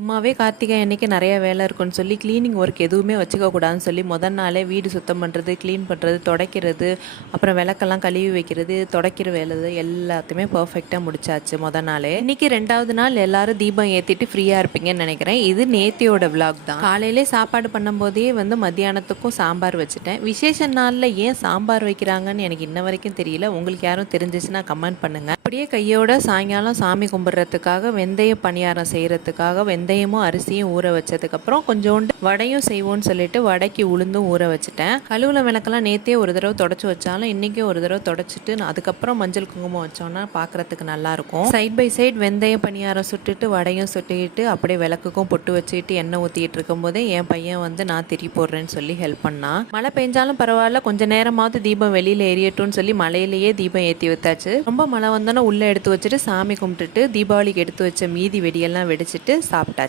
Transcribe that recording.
சும்மாவே கார்த்திகை அன்னைக்கு நிறைய வேலை இருக்குன்னு சொல்லி க்ளீனிங் ஒர்க் எதுவுமே வச்சுக்க கூடாதுன்னு சொல்லி முதல் நாளே வீடு சுத்தம் பண்ணுறது, க்ளீன் பண்ணுறது, துடைக்கிறது, அப்புறம் விளக்கெல்லாம் கழுவி வைக்கிறது, துடைக்கிற வேலை எல்லாத்தையுமே பர்ஃபெக்டாக முடிச்சாச்சு முதல் நாளே. இன்னைக்கு 2வது நாள் எல்லாரும் தீபம் ஏற்றிட்டு ஃப்ரீயாக இருப்பீங்கன்னு நினைக்கிறேன். இது நேத்தியோட விளாக் தான். காலையிலே சாப்பாடு பண்ணும்போதே மத்தியானத்துக்கும் சாம்பார் வச்சுட்டேன். விசேஷ நாளில் ஏன் சாம்பார் வைக்கிறாங்கன்னு எனக்கு இன்ன வரைக்கும் தெரியல. உங்களுக்கு யாரும் தெரிஞ்சிச்சுன்னா கமெண்ட் பண்ணுங்கள். அப்படியே கையோட சாயங்காலம் சாமி கும்பிட்றதுக்காக வெந்தய பணியாரம் செய்கிறதுக்காக வெந்தயமும் அரிசியும் ஊற வச்சதுக்கப்புறம் கொஞ்சோண்டு வடையும் செய்வோம்னு சொல்லிட்டு வடைக்கு உளுந்தும் ஊற வச்சுட்டேன். கழுவுல விளக்கெல்லாம் நேற்றே ஒரு தடவை தொடச்சி வச்சாலும் இன்றைக்கே ஒரு தடவை தொடச்சிட்டு அதுக்கப்புறம் மஞ்சள் குங்குமம் வச்சோன்னா பார்க்குறதுக்கு நல்லாயிருக்கும். சைட் பை சைட் வெந்தய பணியாரம் சுட்டுட்டு வடையும் சுட்டுக்கிட்டு அப்படியே விளக்குக்கும் பொட்டு வச்சுக்கிட்டு எண்ணெய் ஊற்றிட்டு இருக்கும்போதே என் பையன் நான் திரி போடுறேன்னு சொல்லி ஹெல்ப் பண்ணா. மழை பெஞ்சாலும் பரவாயில்ல, கொஞ்சம் நேரமாவது தீபம் வெளியில் எரியட்டும்னு சொல்லி மலையிலேயே தீபம் ஏற்றி வச்சாச்சு. ரொம்ப மழை வந்தோன்னா உள்ளே எடுத்து வச்சுட்டு சாமி கும்பிட்டுட்டு தீபாவளிக்கு எடுத்து வச்ச மீதி வெடியெல்லாம் வெடிச்சிட்டு சாப்பிட்டேன்.